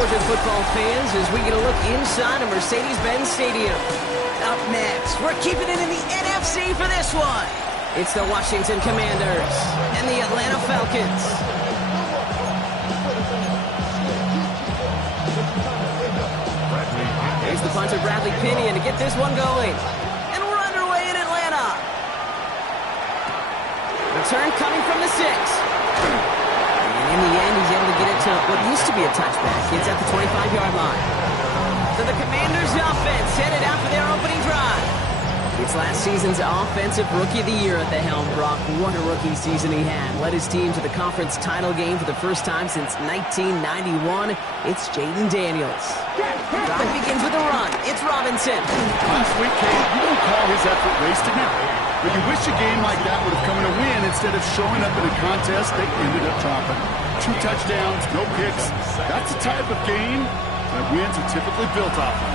Georgia football fans as we get a look inside of Mercedes-Benz Stadium. Up next, we're keeping it in the NFC for this one. It's the Washington Commanders and the Atlanta Falcons. Here's the punter, Bradley Pinion, to get this one going. And we're underway in Atlanta. Return coming from the 6. And in the end, he's able to get it to what used to be a touchback. It's at the 25-yard line. So the Commanders' offense headed out for their opening drive. It's last season's Offensive Rookie of the Year at the helm, Brock. What a rookie season he had. Led his team to the conference title game for the first time since 1991. It's Jayden Daniels. Drive begins with a run. It's Robinson. Last week, Kate, you don't call his effort wasted now. But you wish a game like that would have come in a win instead of showing up in a contest they ended up dropping. 2 touchdowns, no picks. That's the type of game that wins are typically built off of.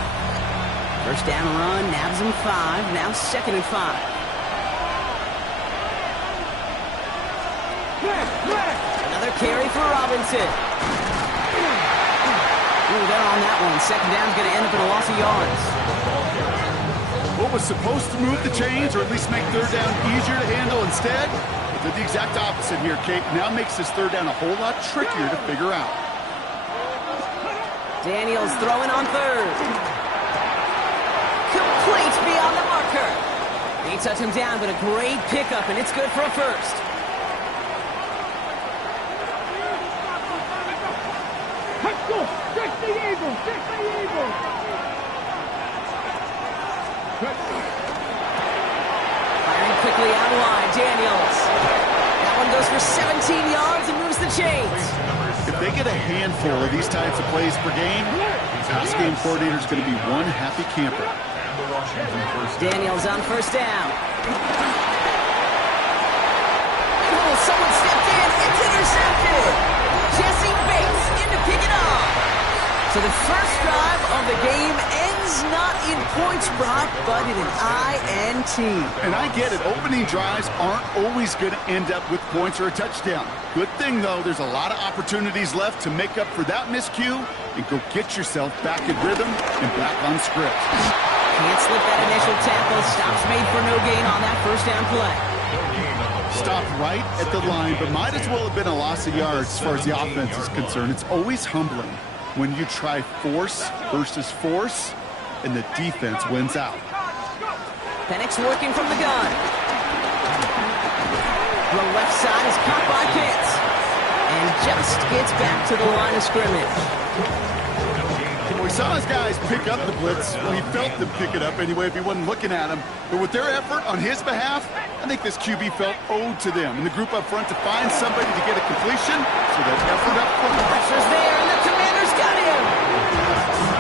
First down run, nabs him 5. Now 2nd and 5. Another carry for Robinson. Ooh, they're on that one. 2nd down's going to end up in a loss of yards. What was supposed to move the chains, or at least make 3rd down easier to handle instead, did the exact opposite here, Kate. Now makes this 3rd down a whole lot trickier to figure out. Daniels throwing on 3rd. Complete beyond the marker. He touched him down, but a great pickup, and it's good for a first. Firing quickly out wide, Daniels. That one goes for 17 yards and moves the chains. If they get a handful of these types of plays per game, pass game coordinator is going to be one happy camper. Daniels on 1st down. Oh, someone stepped in. It's intercepted. Jesse Bates in to pick it up. So the first drive of the game ends not in points, Brock, but in an INT. And I get it. Opening drives aren't always going to end up with points or a touchdown. Good thing, though, there's a lot of opportunities left to make up for that miscue and go get yourself back in rhythm and back on script. Can't slip that initial tackle. Stops made for no gain on that 1st down play. Stopped right at the line, but might as well have been a loss of yards as far as the offense is concerned. It's always humbling when you try force versus force, and the defense wins out. Penix working from the gun. The left side is caught by Pitts. And just gets back to the line of scrimmage. We saw his guys pick up the blitz. Well, he felt them pick it up anyway if he wasn't looking at him. But with their effort on his behalf, I think this QB felt owed to them. And the group up front to find somebody to get a completion, so that effort up front. Pressure's there, and the Commanders got him.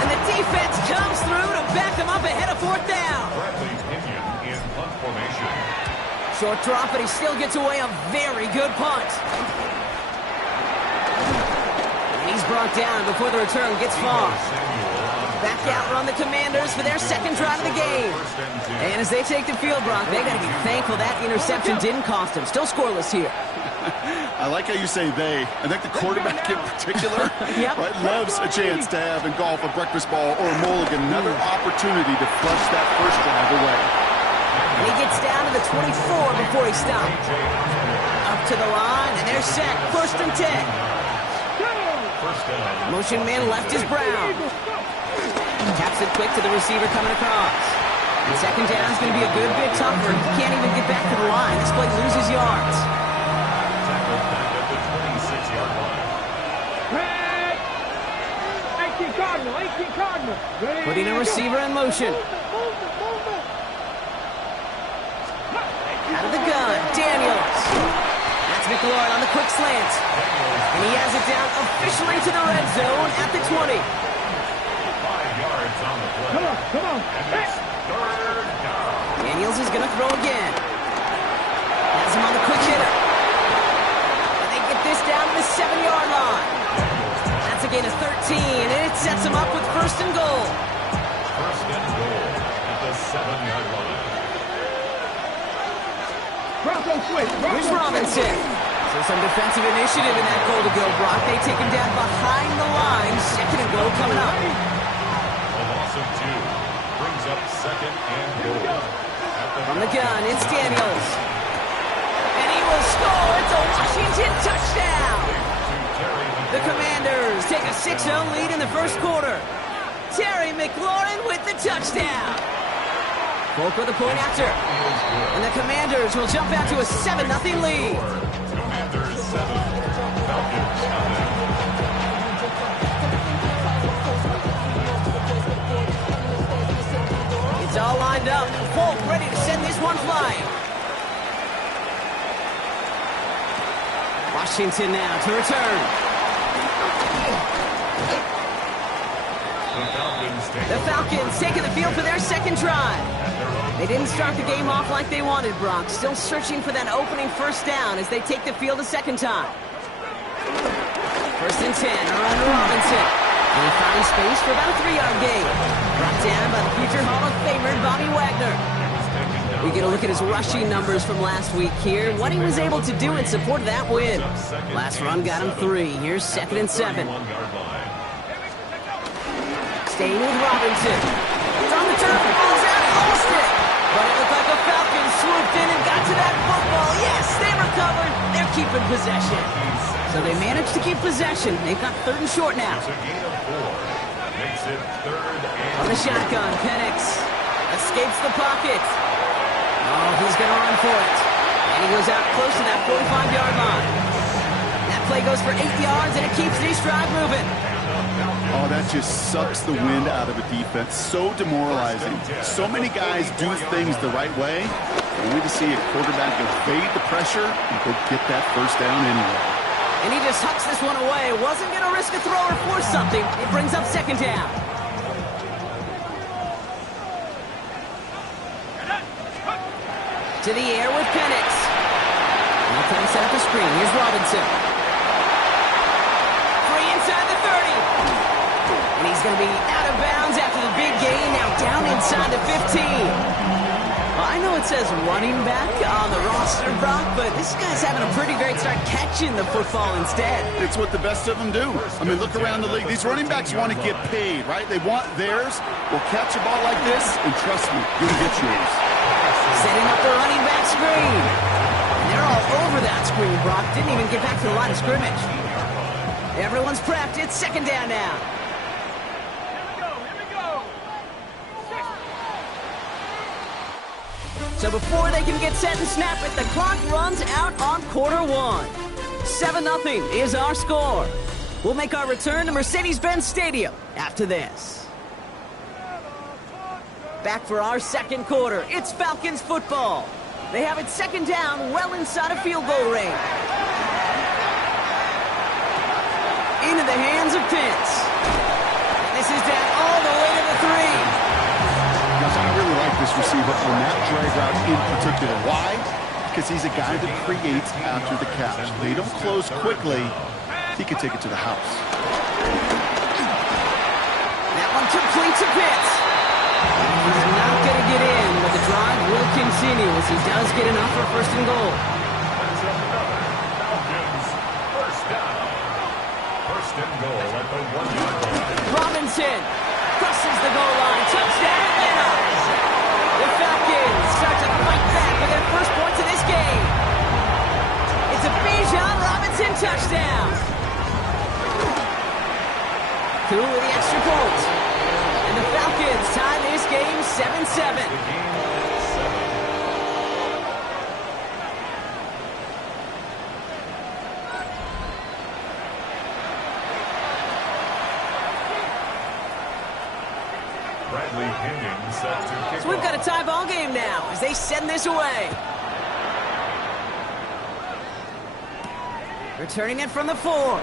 And the defense comes through to back him up ahead of 4th down. Short drop, but he still gets away a very good punt. And he's brought down before the return gets far. Back out run the Commanders for their 2nd drive of the game. And as they take the field, Brock, they got to be thankful that interception didn't cost them. Still scoreless here. I like how you say they. I think the quarterback in particular right, loves a chance to have in golf a breakfast ball or a mulligan, another opportunity to flush that 1st drive away. And he gets down to the 24 before he stopped. Up to the line, and they're set. 1st and 10. Motion man left is Brown. Taps it quick to the receiver coming across. And 2nd down is going to be a good bit tougher. He can't even get back to the line. This play loses yards. Putting a receiver in motion. Out of the gun, Daniels. That's McLaurin on the quick slant. And he has it down officially to the red zone at the 20. Come on. Daniels is going to throw again. Has him on the quick hitter. And they get this down to the 7-yard line. That's a gain of 13, and it sets him up with 1st and goal. 1st and goal at the 7-yard line. Here's Robinson. So some defensive initiative in that goal to go, Brock. They take him down behind the line. 2nd and goal second and goal. From the gun, it's Daniels. And he will score. It's a Washington touchdown. The Commanders take a 6-0 lead in the first quarter. Terry McLaurin with the touchdown. Volk with the point after. And the Commanders will jump out to a 7-0 lead. Commanders 7, Falcons nothing. It's all lined up. Volk ready to send this one flying. Washington now to return. The Falcons taking the field for their second drive. They didn't start the game off like they wanted, Brock. Still searching for that opening first down as they take the field a second time. 1st and 10, around Robinson. And he finds space for about a 3-yard gain. Brought down by the future Hall of Famer, Bobby Wagner. We get a look at his rushing numbers from last week here. What he was able to do in support of that win. Last run got him 3. Here's 2nd and 7. Staying with Robinson. It's on the turf, falls out, lost it. But it looked like the Falcons swooped in and got to that football. Yes, they recovered. They're keeping possession. So they managed to keep possession. They've got 3rd and short now. It's a gain of 4. Makes it 3rd and On the shotgun, Penix escapes the pocket. Oh, he's going to run for it. And he goes out close to that 45-yard line. That play goes for 8 yards, and it keeps this drive moving. Oh, that just sucks the wind out of a defense. So demoralizing. So many guys do things the right way, only to see a quarterback evade the pressure and go get that first down anyway. And he just hucks this one away. Wasn't going to risk a throw or force something. It brings up 2nd down. To the air with Penix. And he'll try to set up a screen. Here's Robinson. Free inside the 30. And he's going to be out of bounds after the big gain. Now down inside the 15. Well, I know it says running back on the roster, Brock, but this guy's having a pretty great start catching the football instead. It's what the best of them do. I mean, look around the league. These running backs want to get paid, right? They want theirs. Well, catch a ball like this, and trust me, you're going to get yours. Setting up the running back screen. And they're all over that screen, Brock. Didn't even get back to the line of scrimmage. Everyone's prepped. It's 2nd down now. So before they can get set and snap it, the clock runs out on quarter 1. 7-0 is our score. We'll make our return to Mercedes-Benz Stadium after this. Back for our second quarter. It's Falcons football. They have it 2nd down, well inside of field goal range. Into the hands of Pitts. And this is down all the way to the 3. I really like this receiver on that drag route in particular. Why? Because he's a guy that creates after the catch. They don't close quickly. He can take it to the house. That one complete to Pitts. He's not going to get in, but the drive will continue as he does get enough for 1st and goal. That's another Falcons first down. 1st and goal at the 1-yard line. Robinson crosses the goal line. Touchdown, Atlanta. The Falcons start to fight back with their first points of this game. It's a Bijan Robinson touchdown. Cool with the extra point. And the Falcons tie this game 7-7. Bradley Pinion set to kick So we've off. got a tie ball game now as they send this away. Returning it from the 4.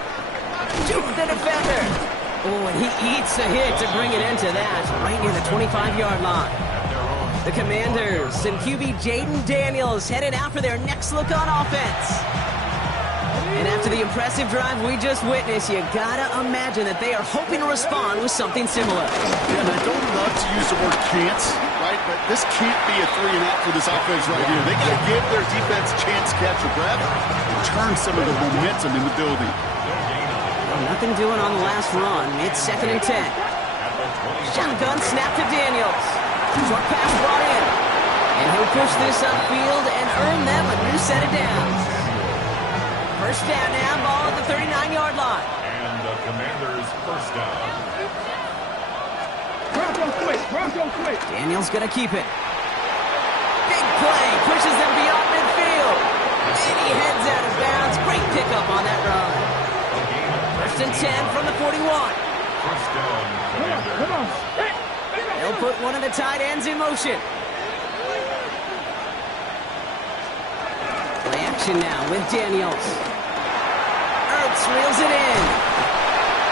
Juke the defender. Oh, and he eats a hit to bring it into that, right near the 25-yard line. The Commanders and QB Jaden Daniels headed out for their next look on offense. And after the impressive drive we just witnessed, you gotta imagine that they are hoping to respond with something similar. Yeah, and I don't love to use the word can't, right? But this can't be a 3 and out for this offense right here. They gotta give their defense a chance to catch a breath and turn some of the momentum in the building. Nothing doing on the last run. It's 2nd and 10. Shotgun snap to Daniels. Short pass brought in. And he'll push this upfield and earn them a new set of downs. First down now, ball at the 39-yard line. And the Commanders' first down. Daniels going to keep it. Big play, pushes them beyond midfield. And he heads out of bounds. Great pickup on that run. First and 10 from the 41. First down, Commanders. They'll put one of the tight ends in motion. Play action now with Daniels. Ertz reels it in.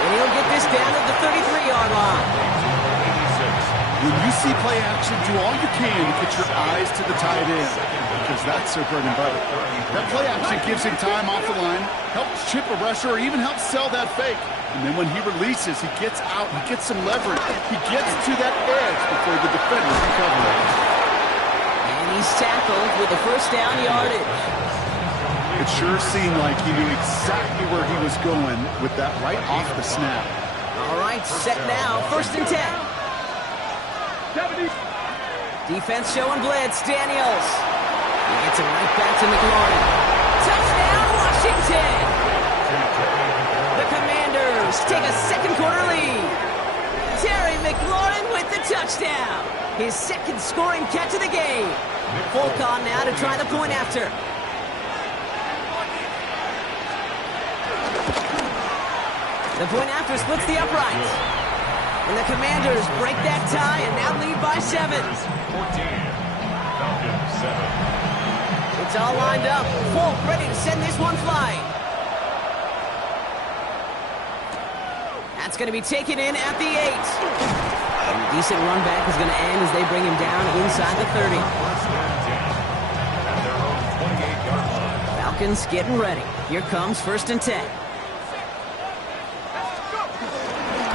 And he'll get this down at the 33-yard line. When you see play action, do all you can to get your eyes to the tight end, because that's their bread and butter. That play action gives him time off the line, helps chip a rusher, or even helps sell that fake. And then when he releases, he gets out, he gets some leverage. He gets to that edge before the defenders can cover it. And he's tackled with the first down yardage. It sure seemed like he knew exactly where he was going with that right off the snap. All right, set now, first and 10. Defense showing blitz. Daniels. He gets it right back to McLaurin. Touchdown, Washington! The Commanders take a second quarter lead. Terry McLaurin with the touchdown. His second scoring catch of the game. Fulcon now to try the point after. The point after splits the upright. And the Commanders break that tie and now lead by 7. 14, Falcons 7. It's all lined up. Folk ready to send this one flying. That's going to be taken in at the 8. And a decent run back is going to end as they bring him down inside the 30. First and 10 at their own 28-yard line. Falcons getting ready. Here comes first and 10.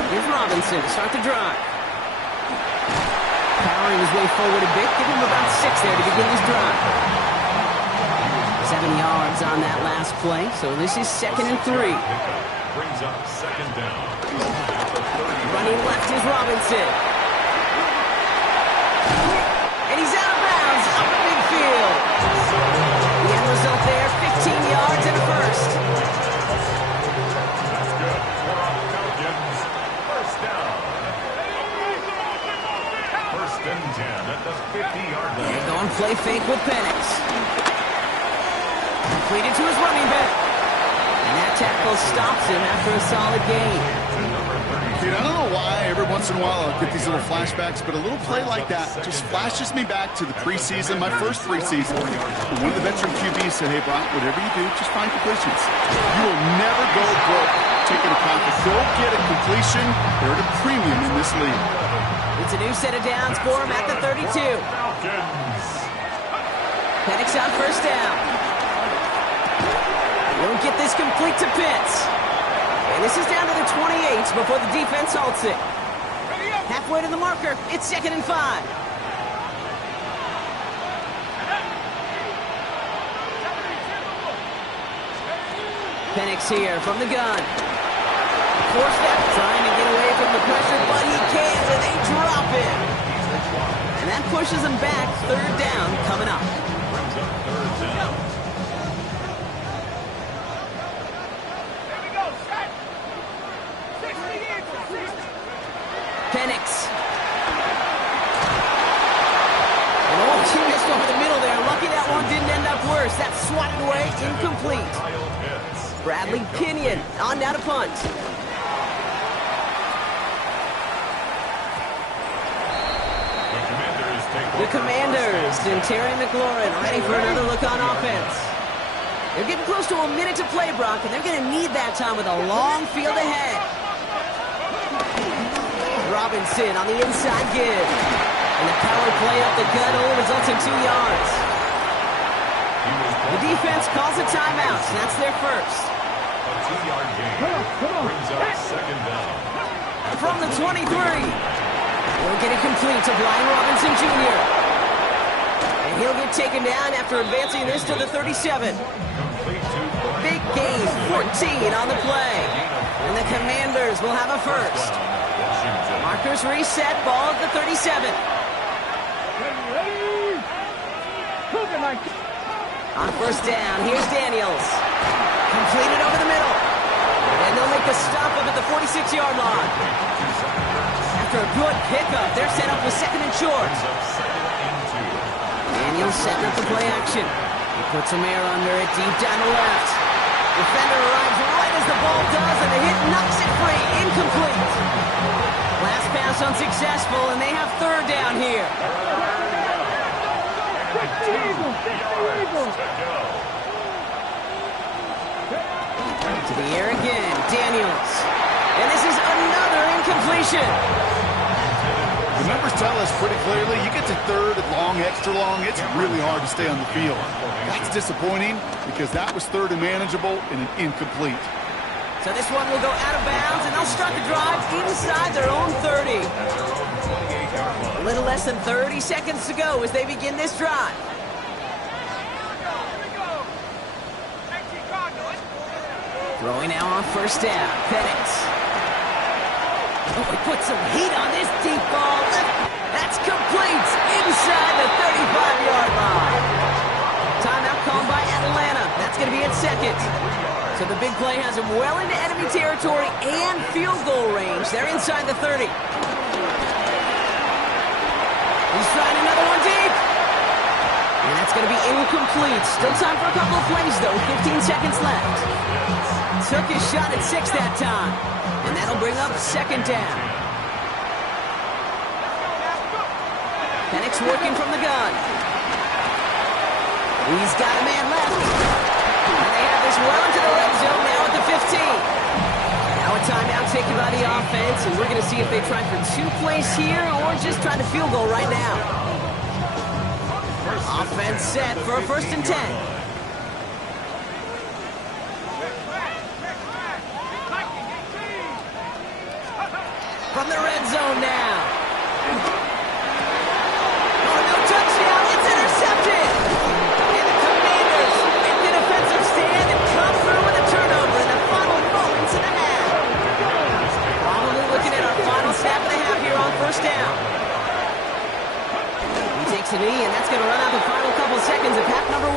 Here's Robinson to start the drive. Powering his way forward a bit. Give him about 6 there to begin this drive. 7 yards on that last play, so this is second and 3. Brings up second down. Running left is Robinson. And he's out of bounds up the midfield. The end result there, 15 yards and a first. That's good. Falcons, first down. First and 10 at the 50-yard line. They're going play fake with Penix. Completed to his running back. And that tackle stops him after a solid gain. Dude, I don't know why every once in a while I'll get these little flashbacks, but a little play like that just flashes me back to the preseason, my first preseason. And one of the veteran QBs said, hey, Brock, whatever you do, just find completions. You will never go broke taking a pocket. Go get a completion. They're at a premium in this league. It's a new set of downs for him at the 32. Falcons. Penix on first down. Won't get this complete to Pitts. And this is down to the 28 before the defense halts it. Halfway to the marker, it's second and 5. Penix here from the gun. Forced out, trying to get away from the pressure, but he can't, and they drop him. And that pushes him back, third down coming up. Brings up third down. Penix. Oh, he missed over the middle there. Lucky that one didn't end up worse. That's swatted away, incomplete. Kyle Pitts. Bradley Pinion on down to punt. The Commanders and Terry McLaurin ready for another look on offense. They're getting close to a minute to play, Brock, and they're going to need that time with a long field ahead. Robinson on the inside give. And the power play up the gut only results in 2 yards. The defense calls a timeout, and that's their first. A 2-yard gain. Brings up second down. From the 23. He'll get it complete to Brian Robinson Jr. And he'll get taken down after advancing this to the 37. Big gain, 14 on the play. And the Commanders will have a first. Markers reset, ball at the 37. On first down, here's Daniels. Completed over the middle. And they'll make the stop up at the 46-yard line. After a good pickup, they're set up with second and short. Daniels setting up the play action. He puts some air under it deep down the left. Defender arrives right as the ball does, and the hit knocks it free. Incomplete. Last pass unsuccessful, and they have third down here. To the air again, Daniels. And this is another incompletion. The numbers tell us pretty clearly, you get to third and long, extra long, it's really hard to stay on the field. That's disappointing because that was third and manageable and an incomplete. So this one will go out of bounds, and they'll start the drive inside their own 30. A little less than 30 seconds to go as they begin this drive. Throwing now on first down, Penix. Oh, he put some heat on this deep ball. That's complete inside the 35-yard line. Timeout called by Atlanta. That's going to be its second. So the big play has him well into enemy territory and field goal range. They're inside the 30. He's trying another one deep. And that's going to be incomplete. Still time for a couple of plays, though. 15 seconds left. Took his shot at 6 that time. And that'll bring up second down. Penix working from the gun. He's got a man left. And they have this well into the red zone now at the 15. Now a timeout taken by the offense, and we're going to see if they try for 2 plays here or just try the field goal right now. Offense set for a 1st and 10. From the red zone now. Oh, no touchdown. It's intercepted. And the Commanders make the defensive stand and come through with a turnover in the final moments of the half. Probably looking at our final snap of the half here on first down. He takes a knee, and that's going to run out the final couple seconds of half number 1.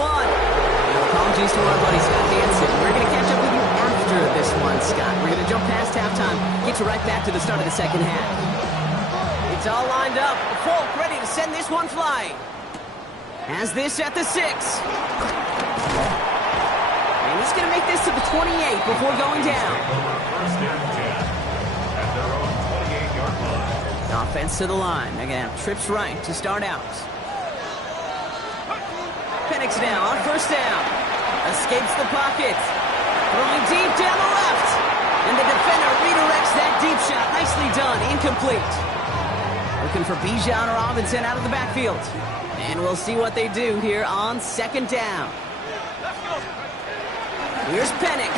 Apologies to our buddy Scott Hansen. We're going to catch up with you after this one, Scott. We're going to jump past halftime, get you right back to the start of the second half. It's all lined up. Folk ready to send this one flying. Has this at the 6. And he's going to make this to the 28 before going down. First and 10 at their own 28-yard line. Offense to the line. They're going to have trips right to start out. Penix now on first down. Escapes the pocket. Throwing deep down the left. And the defender redirects that deep shot. Nicely done. Incomplete. Looking for Bijan or Robinson out of the backfield. And we'll see what they do here on second down. Here's Penix.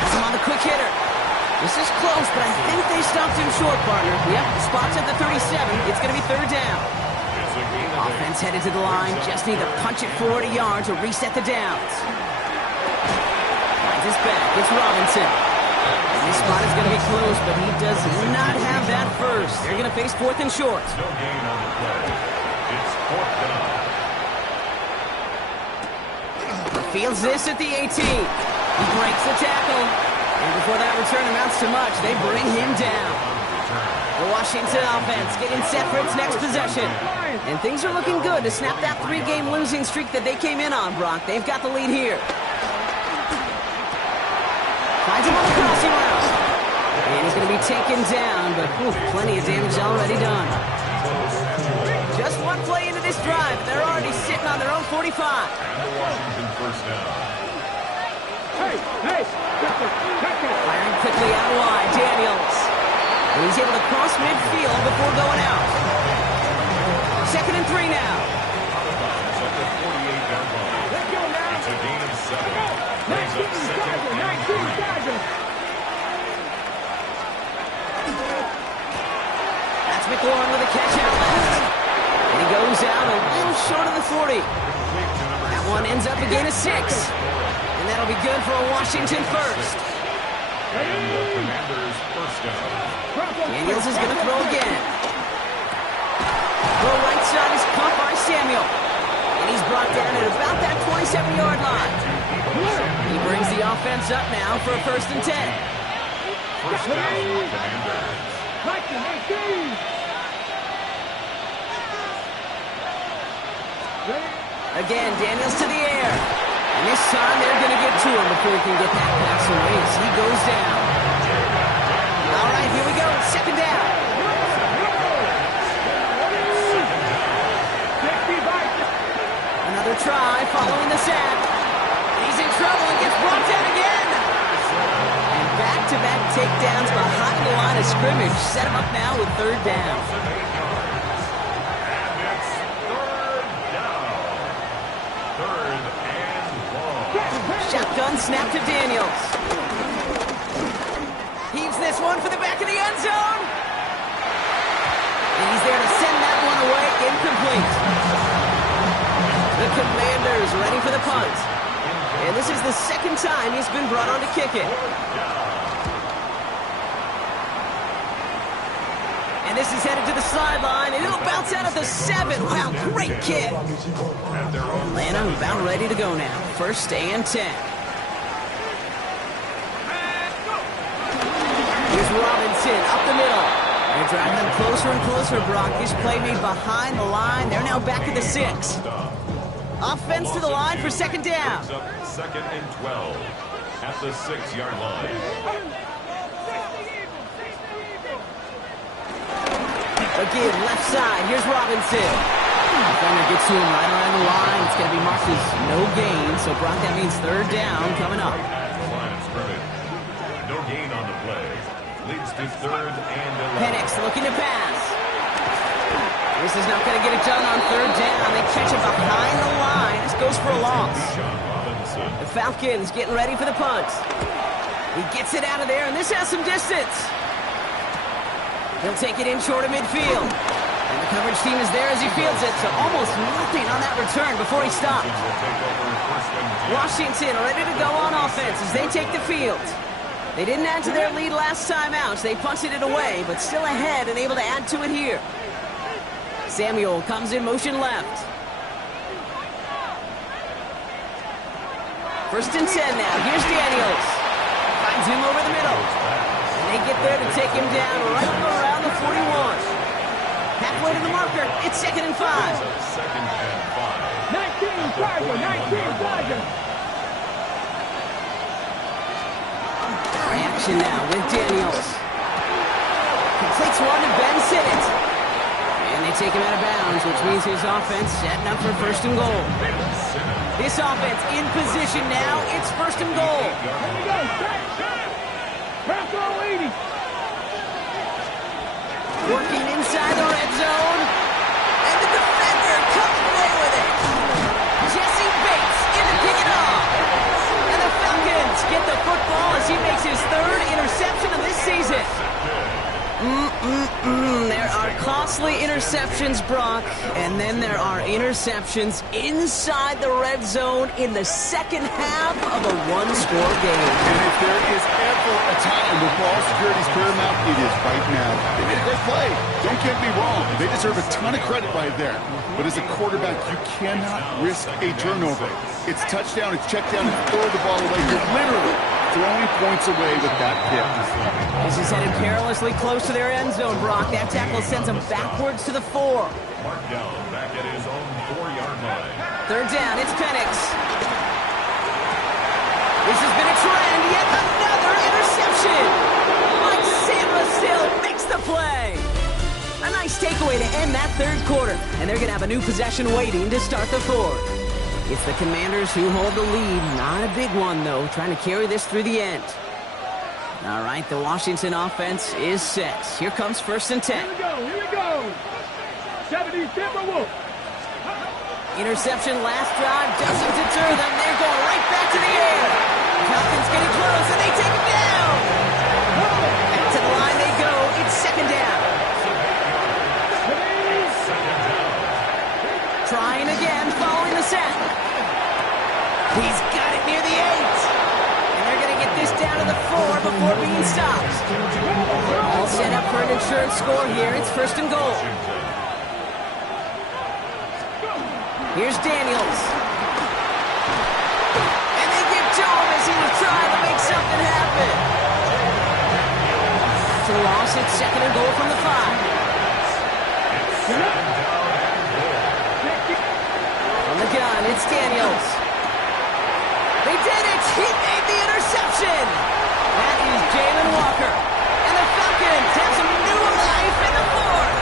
Has him on the quick hitter. This is close, but I think they stopped him short, partner. Yep, the spot's at the 37. It's going to be third down. Offense headed to the line. Just need to punch it 40 yards or reset the downs. Finds his back. It's Robinson. And this spot is going to be close, but he does not have that first. They're going to face 4th and short. No gain on the play. It's 4th down. Fields this at the 18. He breaks the tackle. And before that return amounts to much, they bring him down. The Washington offense getting set for its next possession. And things are looking good to snap that 3-game losing streak that they came in on, Brock. They've got the lead here. Finds him on the crossing route. And he's going to be taken down, but plenty of damage already done. Just one play into this drive. They're already sitting on their own 45. And the Washington first down. Firing quickly out wide, Daniels. And he's able to cross midfield before going out. 2nd and 3 now. It's at the 48-yard line. It's a gain of 7. Brings up 2nd and 3. That's McLaurin with a catch out left. And he goes out a little short of the 40. That one ends up a gain of 6. And that'll be good for a Washington first. And the Commanders first down. Daniels is going to throw again. shot is caught by Samuel. And he's brought down at about that 27-yard line. He brings the offense up now for a 1st and 10. First down, Commanders. Again, Daniels to the air. And this time they're going to get to him before he can get that pass away as he goes down. All right, here we go. 2nd down. Another try following the sack. He's in trouble and gets brought down again. And back-to-back takedowns behind the line of scrimmage set him up now with 3rd down. Shotgun snap to Daniels. Heaves this one for the back of the end zone. And he's there to send that one away, incomplete. The Commanders ready for the punt. And this is the 2nd time he's been brought on to kick it. And this is headed to the sideline, and it'll bounce out at the 7. Wow, great kick. Atlanta about ready to go now. 1st and 10. Here's Robinson up the middle. They're driving them closer and closer, Brock. This play made behind the line. They're now back at the 6. Offense to the line for 2nd down. 2nd and 12 at the 6-yard line. Again, left side. Here's Robinson. Defender gets to him right around the line. It's going to be marked as no gain. So, Brock, that means 3rd down coming up. Line of scrimmage. No gain on the play. Leads to 3rd and 11. Penix looking to pass. This is not going to get it done on 3rd down. They catch it behind the line. This goes for a loss. The Falcons getting ready for the punt. He gets it out of there, and this has some distance. He'll take it in short of midfield. And the coverage team is there as he fields it, so almost nothing on that return before he stops. Washington ready to go on offense as they take the field. They didn't add to their lead last time out, so they punted it away, but still ahead and able to add to it here. Samuel comes in motion left. 1st and 10 now. Here's Daniels. Finds him over the middle. And they get there to take him down right around the 41. Halfway to the marker. It's 2nd and 5. 2nd and 5. 19 Tiger, 19 Tiger. Reaction now with Daniels. Completes one to Ben Sinnott. And they take him out of bounds, which means his offense setting up for 1st and goal. This offense in position now. It's 1st and goal. Here we go. Press on leading. Working inside the red zone. And the defender comes away with it. Jesse Bates in to pick it off. And the Falcons get the football as he makes his 3rd interception of this season. There are costly interceptions, Brock, and then there are interceptions inside the red zone in the 2nd half of a 1-score game. And if there is ever a time where ball security is paramount, it is right now. They made a great play. Don't get me wrong. They deserve a ton of credit right there. But as a quarterback, you cannot risk a turnover. It's touchdown, it's check down, and throw the ball away. You're literally throwing points away with that pick. This is headed perilously close to their end zone, Brock. That tackle sends them backwards to the 4. Mark down back at his own 4-yard line. 3rd down, it's Penix. This has been a trend. Yet another interception. Mike Sainristil makes the play. A nice takeaway to end that 3rd quarter. And they're going to have a new possession waiting to start the 4th. It's the Commanders who hold the lead. Not a big one, though, trying to carry this through the end. All right, the Washington offense is set. Here comes 1st and 10. Here we go. Here we go. 70 Timberwolves. Interception last drive doesn't deter them. They're going right back to the air. Falcons getting close, and they take it down. Back to the line they go. It's 2nd down. Trying again following the sack. He's got it near the 8. And they're going to get this down to the 4 before being stopped. All set up for an insurance score here. It's 1st and goal. Here's Daniels. And they give to him as he was trying to make something happen. After the loss, it's 2nd and goal from the 5. From the gun, it's Daniels. They did it! He made the interception! That is Jalen Walker. And the Falcons have some new life in the 4th.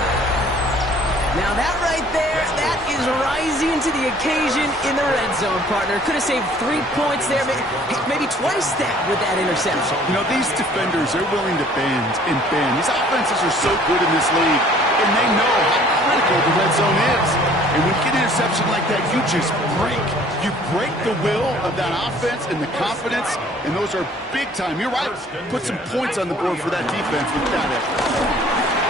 Now that right there, that is rising to the occasion in the red zone, partner. Could have saved 3 points there, maybe twice that with that interception. You know, these defenders, they're willing to bend and bend. These offenses are so good in this league, and they know how critical the red zone is. And when you get an interception like that, you just break. You break the will of that offense and the confidence, and those are big time. You're right. Put some points on the board for that defense with that effort.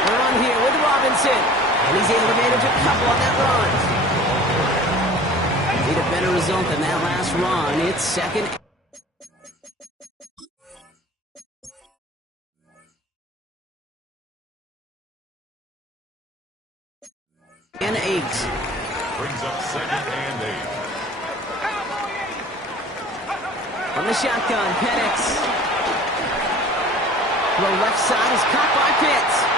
We're on here with Robinson. And he's able to manage a couple on that run. Need a better result than that last run. It's 2nd and 8. Brings up 2nd and 8. From the shotgun, Penix. The left side is caught by Pitts.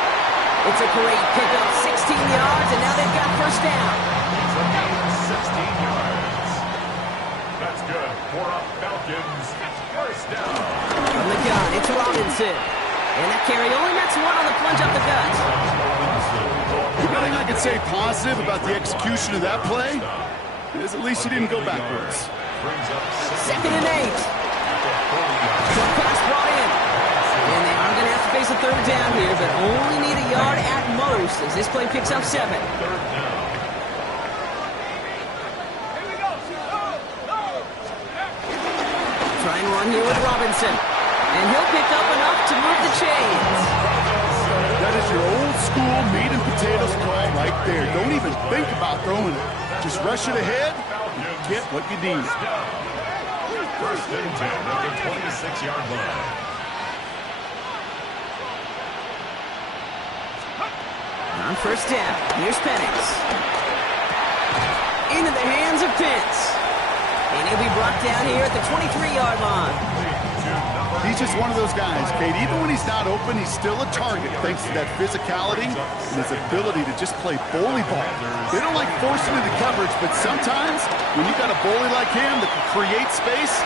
It's a great pickup, 16 yards, and now they've got first down. It's a gain of 16 yards. That's good for a Falcons first down. From the gun, it's Robinson. And that carry only nets 1 on the plunge up the gut. The only thing I can say positive about the execution of that play is at least he didn't go backwards. 2nd and 8. So pass brought in. And they are going to have to face a 3rd down here, but only need a yard at most as this play picks up 7. Try and run here with Robinson. And he'll pick up enough to move the chains. That is your old school meat and potatoes call right there. Don't even think about throwing it. Just rush it ahead and get what you need. 1st and 10 at the 26-yard line. On first down, here's Penix. Into the hands of Pitts. And he'll be brought down here at the 23-yard line. He's just one of those guys, Kate. Even when he's not open, he's still a target thanks to that physicality and his ability to just play bully ball. They don't like forcing into coverage, but sometimes when you got a bully like him that can create space,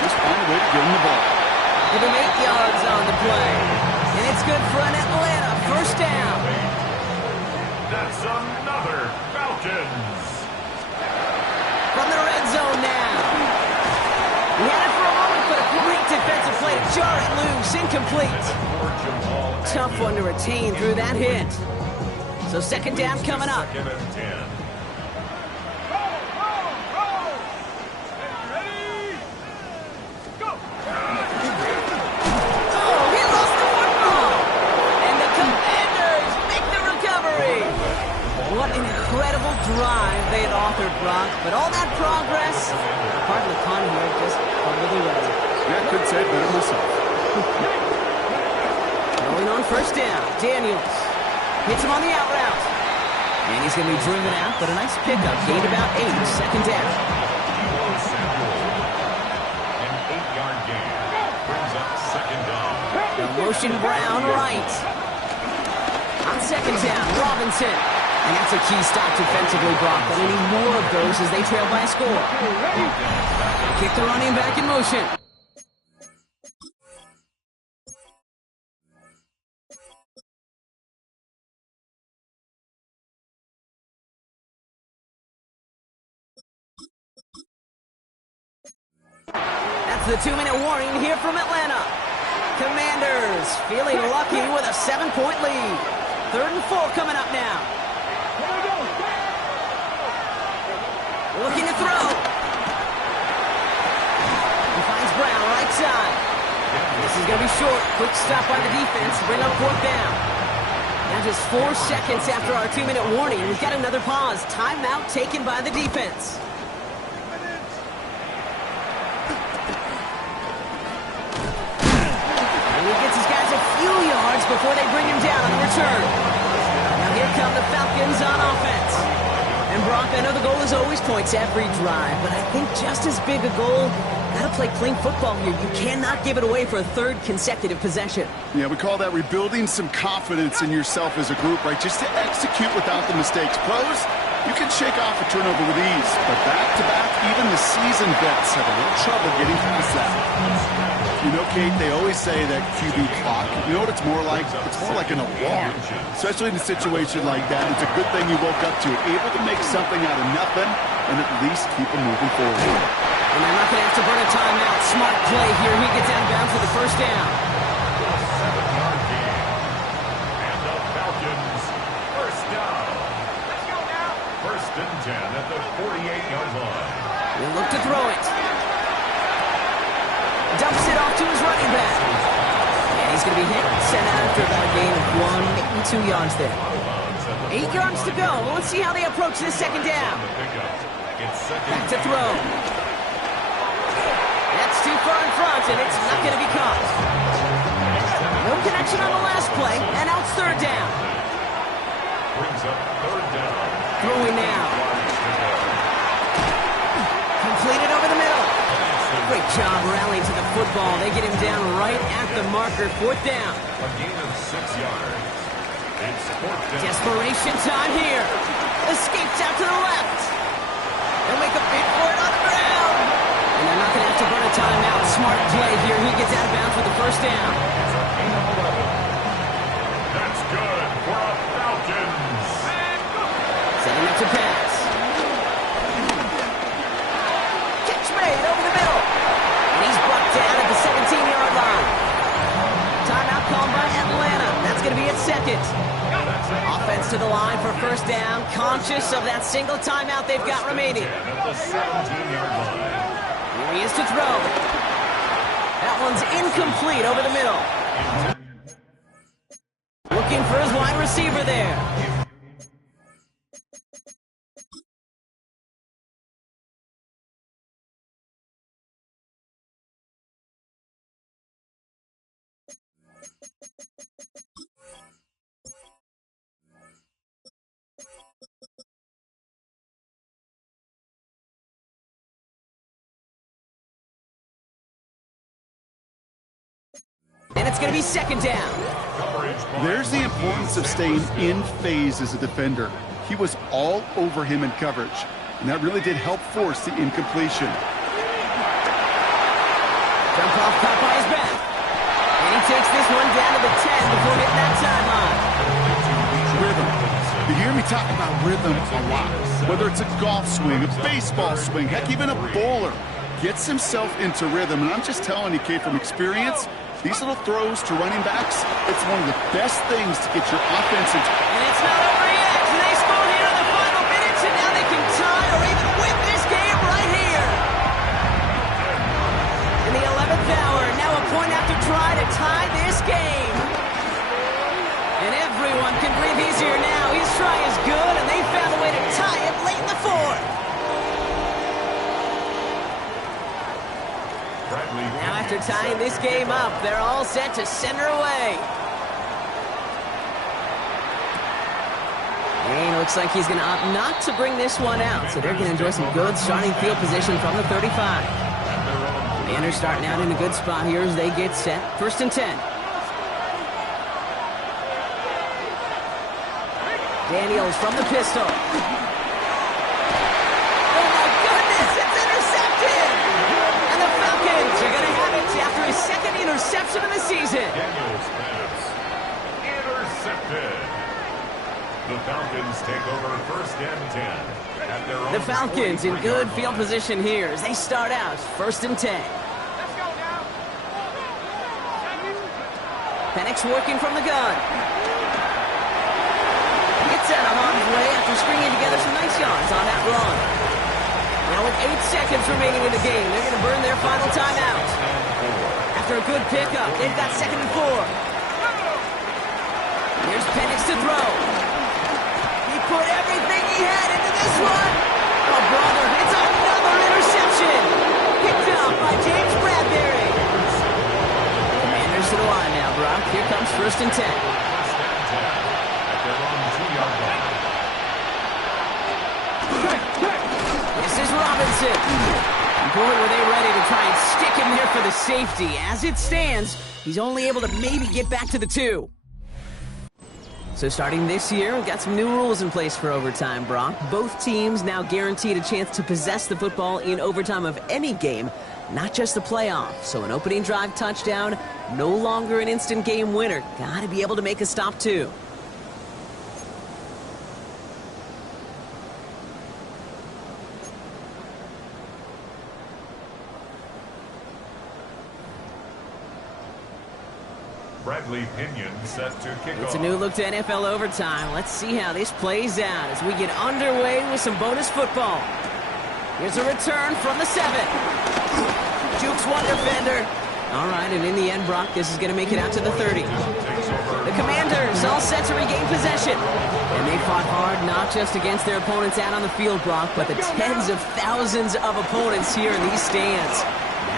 just find a way to get him the ball. Give him 8 yards on the play. And it's good for an Atlanta first down. That's another Falcons. From the red zone now. He had it for a moment, but a great defensive play to jar it loose. Incomplete. Tough one to retain through that hit. So 2nd down coming up. 2nd and 10. What an incredible drive they had authored, Brock. But all that progress, pardon the pun here, just under the weather. Yeah, I couldn't say it better myself. Going on first down, Daniels hits him on the out route. And he's going to be driven out, but a nice pickup. Gained about 8, 2nd down. An 8-yard gain. Brings up 2nd down. The motion Brown right. On 2nd down, Robinson. And that's a key stop defensively, Brock. They need more of those as they trail by a score. Kick the running back in motion. That's the 2-minute warning here from Atlanta. Commanders feeling lucky with a 7-point lead. 3rd and 4 coming up now. Looking to throw. He finds Brown right side. This is going to be short. Quick stop by the defense. Bring up 4th down. Now just 4 seconds after our 2-minute warning. We've got another pause. Timeout taken by the defense. And he gets his guys a few yards before they bring him down on the return. Now here come the Falcons on offense. And And Brock, I know the goal is always points every drive, but I think just as big a goal, gotta play clean football here. You cannot give it away for a third consecutive possession. Yeah, we call that rebuilding some confidence in yourself as a group, right? Just to execute without the mistakes. Pros, you can shake off a turnover with ease, but back-to-back, even the seasoned vets have a little trouble getting past that. You know, Kate, they always say that QB clock, you know what it's more like? It's more like an alarm, especially in a situation like that. It's a good thing you woke up to it, able to make something out of nothing and at least keep them moving forward. And they're not going to have to burn a timeout. Smart play here. He gets out of bounds for the first down. A 7-yard gain. And the Falcons, first down. Let's go now. First and 10 at the 48-yard line. He'll look to throw it. Dumps it off to his running back. And he's going to be hit, sent out after about a gain of 1, maybe 2 yards there. 8 yards to go. Well, let's see how they approach this second down. Back to throw. That's too far in front, and it's not going to be caught. No connection on the last play, and now it's third down. Brings up third down. Throwing now. Completed over the middle. Great job rallying to the football. They get him down right at the marker. Fourth down. A gain of 6 yards. It's fourth down. Desperation time here. Escapes out to the left. They'll make a bid for it on the ground. And they're not going to have to burn a timeout. Smart play here. He gets out of bounds with the first down. It's a gain of 11. That's good for a Falcons. Setting up to pass. Catch made over the middle. And he's brought down at the 17-yard line. Timeout called by Atlanta. That's going to be its second. Offense to the line for first down. Conscious of that single timeout they've got remaining. At the 17-yard line. Here he is to throw. That one's incomplete over the middle. Looking for his wide receiver there. And it's going to be second down. There's the importance of staying in phase as a defender. He was all over him in coverage, and that really did help force the incompletion. Jump off caught by his back. And he takes this one down to the 10 before hitting that sideline. Rhythm. You hear me talk about rhythm a lot. Whether it's a golf swing, a baseball swing, heck, even a bowler. Gets himself into rhythm, and I'm just telling you, Kate, from experience, these little throws to running backs, it's one of the best things to get your offense into. And it's not over yet. Nice ball here in the final minutes, and now they can tie or even win this game right here. In the 11th hour, now a point after try to tie this game. And everyone can breathe easier now. His try is good, and they found a way to tie it late in the fourth. Now after tying this game up, they're all set to center away. And it looks like he's going to opt not to bring this one out, so they're going to enjoy some good starting field position from the 35. Commanders starting out in a good spot here as they get set. First and 10. Daniels from the pistol. Oh my goodness, it's intercepted! And the Falcons are going to have it after his second interception of the season. Daniels pass. Intercepted. The Falcons take over first and 10. At their own The Falcons in good field position here as they start out first and 10. Penix working from the gun. Gets out of harm's way after stringing together some nice yards on that run. Now with 8 seconds remaining in the game, they're going to burn their final timeout. After a good pickup, they've got second and 4. Here's Penix to throw. He put everything he had into this one. Oh, brother, it's another interception. Picked up by James Bradbury. Commanders to the line now, Brock. Here comes first and 10. At their own 2-yard line. Robinson. And boy, were they ready to try and stick him there for the safety. As it stands, he's only able to maybe get back to the 2. So starting this year, we've got some new rules in place for overtime, Brock. Both teams now guaranteed a chance to possess the football in overtime of any game, not just the playoff. So an opening drive touchdown, no longer an instant game winner. Gotta be able to make a stop too. Bradley Pinion set to kick off. It's a new look to NFL overtime. Let's see how this plays out as we get underway with some bonus football. Here's a return from the 7. Jukes one defender. All right, and in the end, Brock, this is going to make it out to the 30. The Commanders all set to regain possession. And they fought hard not just against their opponents out on the field, Brock, but the tens of thousands of opponents here in these stands.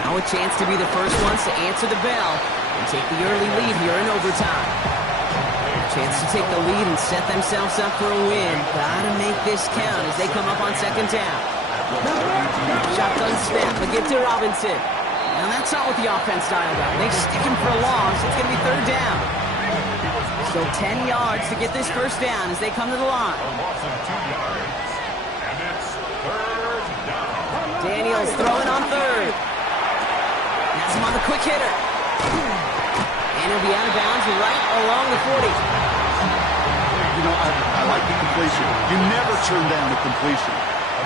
Now a chance to be the first ones to answer the bell and take the early lead here in overtime. Chance to take the lead and set themselves up for a win. Gotta make this count as they come up on second down. Shotgun snap, but give to Robinson. Now that's not what the offense dialed up. They stick him for a loss. It's gonna be third down. So 10 yards to get this first down as they come to the line. A loss of 2 yards. And it's third down. Daniels throwing on third. Has him on the quick hitter. And he'll be out of bounds right along the 40. You know, I like the completion. You never turn down the completion.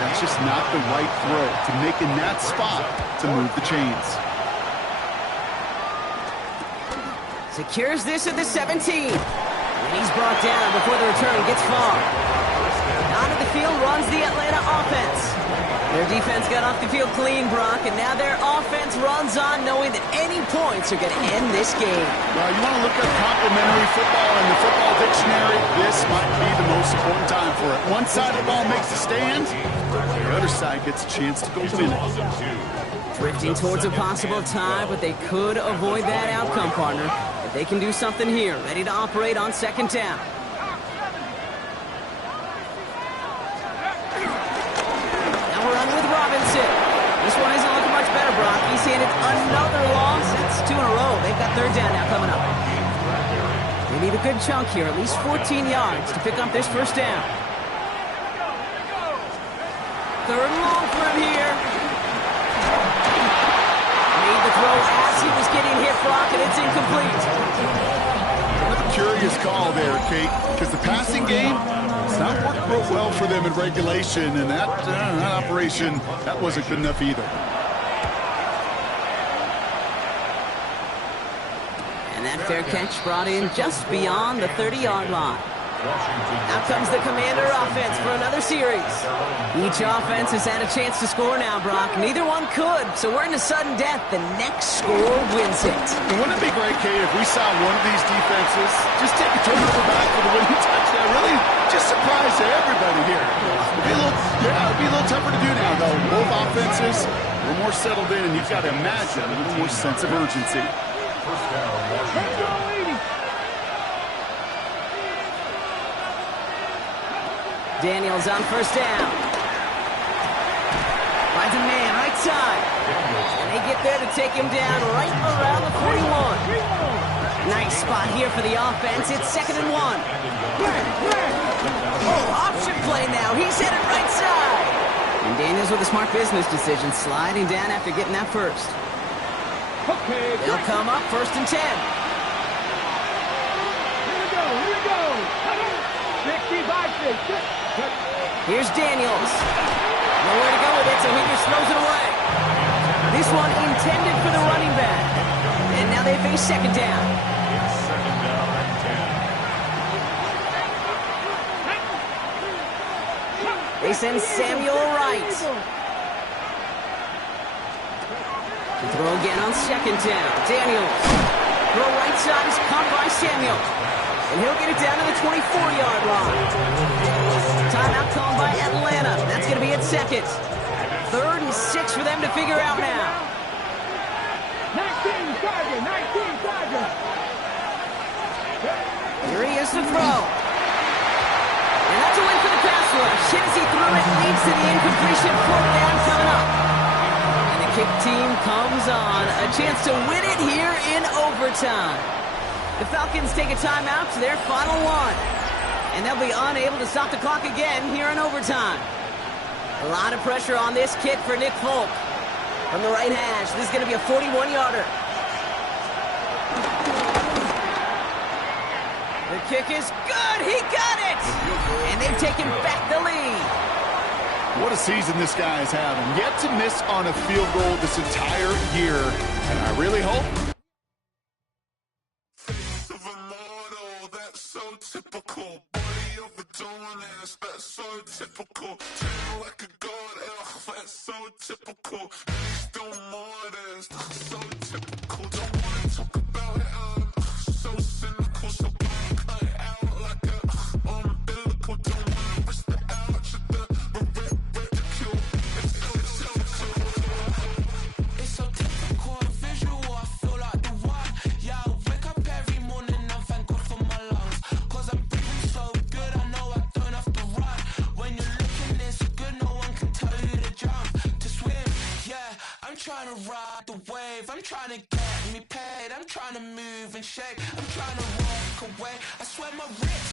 That's just not the right throw to make in that spot to move the chains. Secures this at the 17. And he's brought down before the return gets far. Onto the field runs the Atlanta offense. Their defense got off the field clean, Brock, and now their offense runs on knowing that any points are going to end this game. Well, you want to look at complementary football in the football dictionary, this might be the most important time for it. One side of the ball makes a stand, the other side gets a chance to go win it. Drifting towards a possible tie, but they could avoid that outcome, partner. If they can do something here, ready to operate on second down. This one isn't looking much better, Brock. He's handed another long. That's 2 in a row. They've got third down now coming up. They need a good chunk here, at least 14 yards to pick up this first down. Third and long for him here. Made the throw as he was getting hit, Brock, and it's incomplete. Curious call there, Kate, because the passing game, it's not worked real well for them in regulation, and that operation, that wasn't good enough either. And that fair catch brought in just beyond the 30-yard line. Out comes the Commander offense for another series. Each offense has had a chance to score now, Brock. Neither one could, so we're in a sudden death. The next score wins it. Wouldn't it be great, Kate, if we saw one of these defenses just take a turnover back for the winning touchdown? Really just surprise everybody here. It'd be a little tougher to do now, though. Both offenses were more settled in, and you've got to imagine a little more sense of urgency. First down, Washington. Daniels on first down. Finds a man right side. And they get there to take him down right around the 41. Nice spot here for the offense. It's 2nd and 1. Oh, option play now. He's headed right side. And Daniels with a smart business decision, sliding down after getting that first. They'll come up 1st and 10. Here we go. 65-6. Here's Daniels. Nowhere to go with it, so he just throws it away. This one intended for the running back. And now they face 2nd down. It's 2nd down and 10. They send Samuel right. To throw again on 2nd down. Daniels. Throw right side is caught by Samuel. And he'll get it down to the 24-yard line. Timeout called by Atlanta. That's going to be at 2nd. 3rd and 6 for them to figure out now. 19 Sergeant. Here he is to throw. And that's a win for the pass rush. Hit as he threw it, leads to the incompletion. 4th down coming up. kick team comes on. A chance to win it here in overtime. The Falcons take a timeout to their final one. And they'll be unable to stop the clock again here in overtime. A lot of pressure on this kick for Nick Folk. From the right hash, this is going to be a 41-yarder. The kick is good. He got it. And they've taken back the lead. What a season this guy is having. Yet to miss on a field goal this entire year. And I really hope... So typical, body overdoing this, that's so typical. Treat like a god, that's so typical. Please don't more this, so typical. Don't wanna talk about it, so cynical. So cut it out like a umbilical. Don't wanna risk the ouch of the ridicule. It's so typical, visual, I feel like the one. Yeah, I wake up every morning and thank God for my lungs. Cause I'm breathing so good, I know I don't have to run. When you're looking this good, no one can tell you to jump, to swim. Yeah, I'm trying to ride the wave, I'm trying to get me paid, I'm trying to move and shake, I'm trying to walk away. I swear my wrist